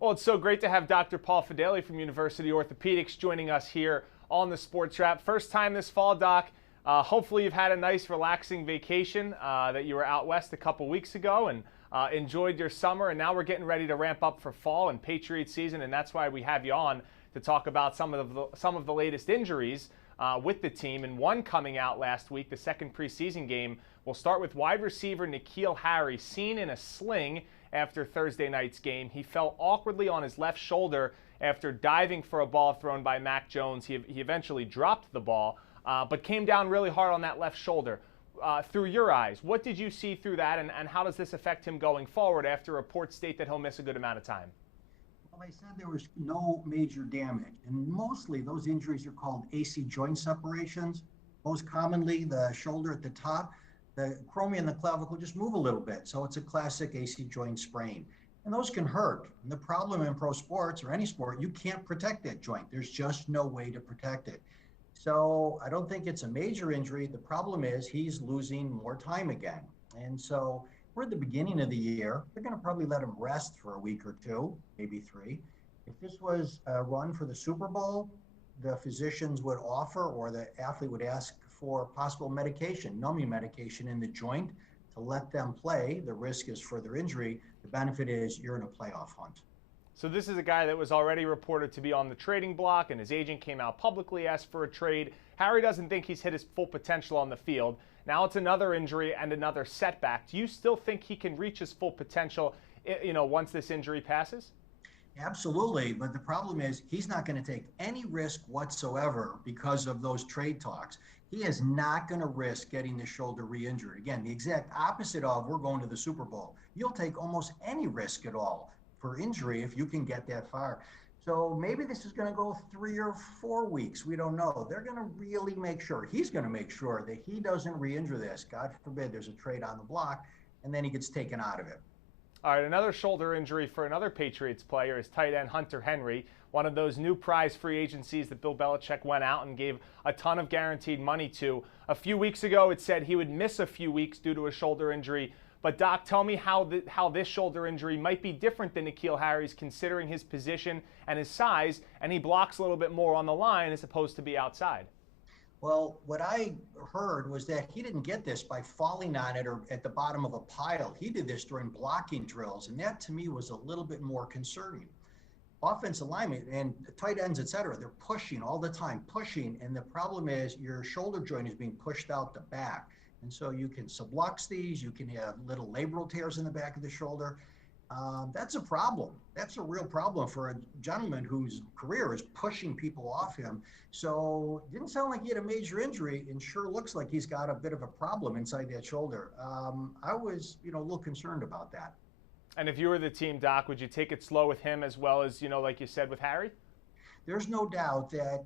Well, it's so great to have Dr. Paul Fadale from University Orthopedics joining us here on the Sports Wrap. First time this fall, Doc. Hopefully you've had a nice, relaxing vacation that you were out west a couple weeks ago and enjoyed your summer. And now we're getting ready to ramp up for fall and Patriot season, and that's why we have you on to talk about some of the latest injuries with the team. And one coming out last week, the second preseason game. We'll start with wide receiver N'Keal Harry, seen in a sling after Thursday night's game. He fell awkwardly on his left shoulder after diving for a ball thrown by Mac Jones. He eventually dropped the ball, but came down really hard on that left shoulder. Through your eyes, what did you see through that, and how does this affect him going forward after reports state that he'll miss a good amount of time? Well, they said there was no major damage, and mostly those injuries are called AC joint separations. Most commonly, the shoulder at the top, the acromion and the clavicle just move a little bit. So it's a classic AC joint sprain. And those can hurt. And the problem in pro sports or any sport, you can't protect that joint. There's just no way to protect it. So I don't think it's a major injury. The problem is he's losing more time again. And so we're at the beginning of the year. They're going to probably let him rest for a week or two, maybe three. If this was a run for the Super Bowl, the physicians would offer, or the athlete would ask for possible medication, numbing medication in the joint to let them play. The risk is further injury. The benefit is you're in a playoff hunt. So this is a guy that was already reported to be on the trading block, and his agent came out publicly, asked for a trade. Harry doesn't think he's hit his full potential on the field. Now it's another injury and another setback. Do you still think he can reach his full potential, once this injury passes? Absolutely, but the problem is he's not going to take any risk whatsoever because of those trade talks. He is not going to risk getting the shoulder re-injured. Again, the exact opposite of we're going to the Super Bowl. You'll take almost any risk at all for injury if you can get that far. So maybe this is going to go 3 or 4 weeks. We don't know. They're going to really make sure, he's going to make sure that he doesn't re-injure this. God forbid there's a trade on the block, and then he gets taken out of it. All right, another shoulder injury for another Patriots player is tight end Hunter Henry, one of those new prize free agencies that Bill Belichick went out and gave a ton of guaranteed money to. A few weeks ago, it said he would miss a few weeks due to a shoulder injury. But Doc, tell me how this shoulder injury might be different than N'Keal Harry's, considering his position and his size, and he blocks a little bit more on the line as opposed to be outside. Well, what I heard was that he didn't get this by falling on it or at the bottom of a pile. He did this during blocking drills, and that to me was a little bit more concerning. Offensive linemen and tight ends, et cetera, they're pushing all the time, pushing, and the problem is your shoulder joint is being pushed out the back. And so you can sublux these, you can have little labral tears in the back of the shoulder. That's a problem. That's a real problem for a gentleman whose career is pushing people off him. So it didn't sound like he had a major injury, and sure looks like he's got a bit of a problem inside that shoulder. I was, a little concerned about that. And if you were the team, Doc, would you take it slow with him as well as, like you said, with Harry? There's no doubt that,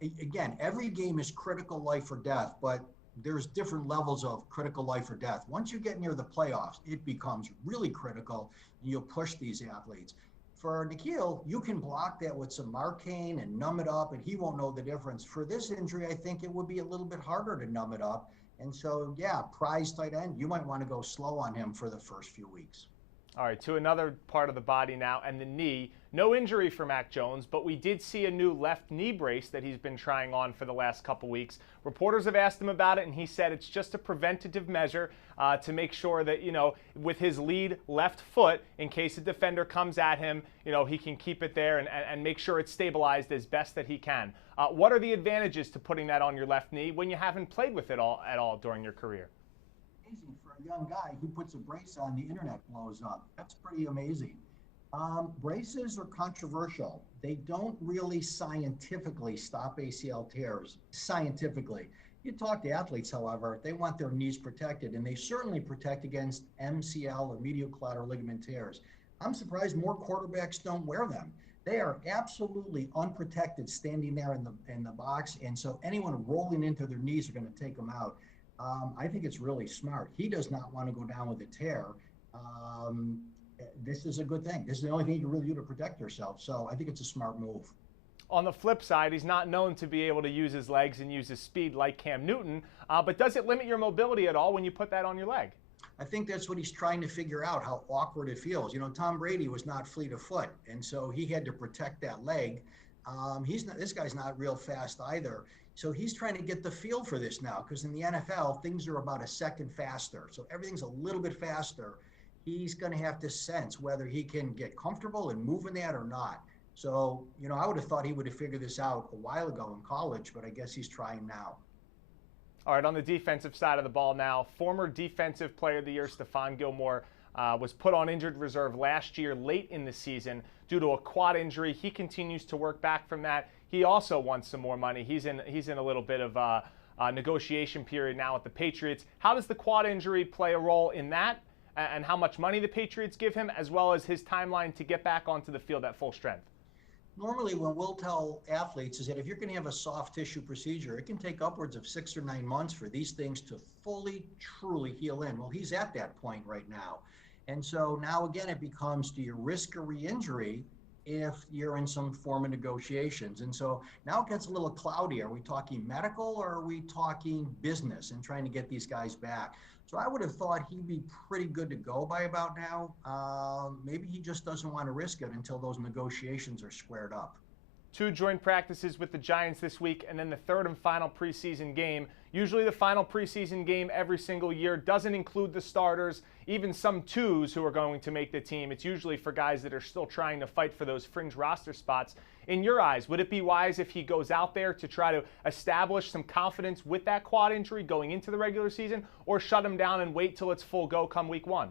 again, every game is critical life or death, but there's different levels of critical life or death. Once you get near the playoffs, it becomes really critical, and you'll push these athletes. For N'Keal, you can block that with some Marcaine and numb it up, and he won't know the difference. For this injury, I think it would be a little bit harder to numb it up. And so, yeah, prize tight end, you might want to go slow on him for the first few weeks. All right, to another part of the body now, and the knee. No injury for Mac Jones, but we did see a new left knee brace that he's been trying on for the last couple weeks. Reporters have asked him about it, and he said it's just a preventative measure to make sure that, with his lead left foot, in case a defender comes at him, he can keep it there and make sure it's stabilized as best that he can. What are the advantages to putting that on your left knee when you haven't played with it at all during your career? Amazing for a young guy who puts a brace on, the internet blows up. That's pretty amazing. Braces are controversial. They don't really scientifically stop ACL tears. Scientifically, you talk to athletes, however, they want their knees protected, and they certainly protect against MCL or medial collateral ligament tears. I'm surprised more quarterbacks don't wear them. They are absolutely unprotected standing there in the box, and so anyone rolling into their knees are going to take them out. I think it's really smart. He does not want to go down with a tear. This is a good thing. This is the only thing you can really do to protect yourself. So I think it's a smart move. On the flip side, he's not known to be able to use his legs and use his speed like Cam Newton. But does it limit your mobility at all when you put that on your leg? I think that's what he's trying to figure out, how awkward it feels. You know, Tom Brady was not fleet of foot, and so he had to protect that leg. This guy's not real fast either. So he's trying to get the feel for this now, because in the NFL, things are about a second faster. So everything's a little bit faster. He's going to have to sense whether he can get comfortable and move in that or not. So, you know, I would have thought he would have figured this out a while ago in college, but I guess he's trying now. All right, on the defensive side of the ball now, former Defensive Player of the Year Gilmore was put on injured reserve last year late in the season due to a quad injury. He continues to work back from that. He also wants some more money. He's in a little bit of a negotiation period now with the Patriots. How does the quad injury play a role in that, and how much money the Patriots give him, as well as his timeline to get back onto the field at full strength? Normally, what we'll tell athletes is that if you're going to have a soft tissue procedure, it can take upwards of 6 or 9 months for these things to fully, truly heal in. Well, he's at that point right now. And so now again, it becomes, do you risk a re-injury if you're in some form of negotiations? And so now it gets a little cloudy. Are we talking medical or are we talking business and trying to get these guys back? So I would have thought he'd be pretty good to go by about now. Maybe he just doesn't want to risk it until those negotiations are squared up. 2 joint practices with the Giants this week, and then the third and final preseason game. Usually the final preseason game every single year doesn't include the starters, even some twos who are going to make the team. It's usually for guys that are still trying to fight for those fringe roster spots. In your eyes, would it be wise if he goes out there to try to establish some confidence with that quad injury going into the regular season, or shut him down and wait till it's full go come week 1?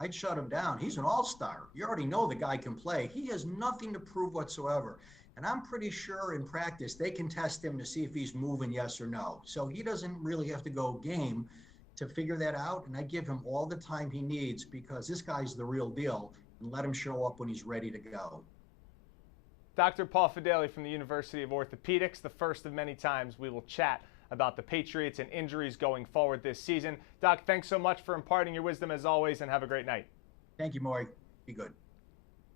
I'd shut him down. He's an all-star. You already know the guy can play. He has nothing to prove whatsoever. And I'm pretty sure in practice, they can test him to see if he's moving, yes or no. So he doesn't really have to go game to figure that out. And I give him all the time he needs, because this guy's the real deal, and let him show up when he's ready to go. Dr. Paul Fadale from the University of Orthopedics, the first of many times we will chat about the Patriots and injuries going forward this season. Doc, thanks so much for imparting your wisdom as always, and have a great night. Thank you, Maury. Be good.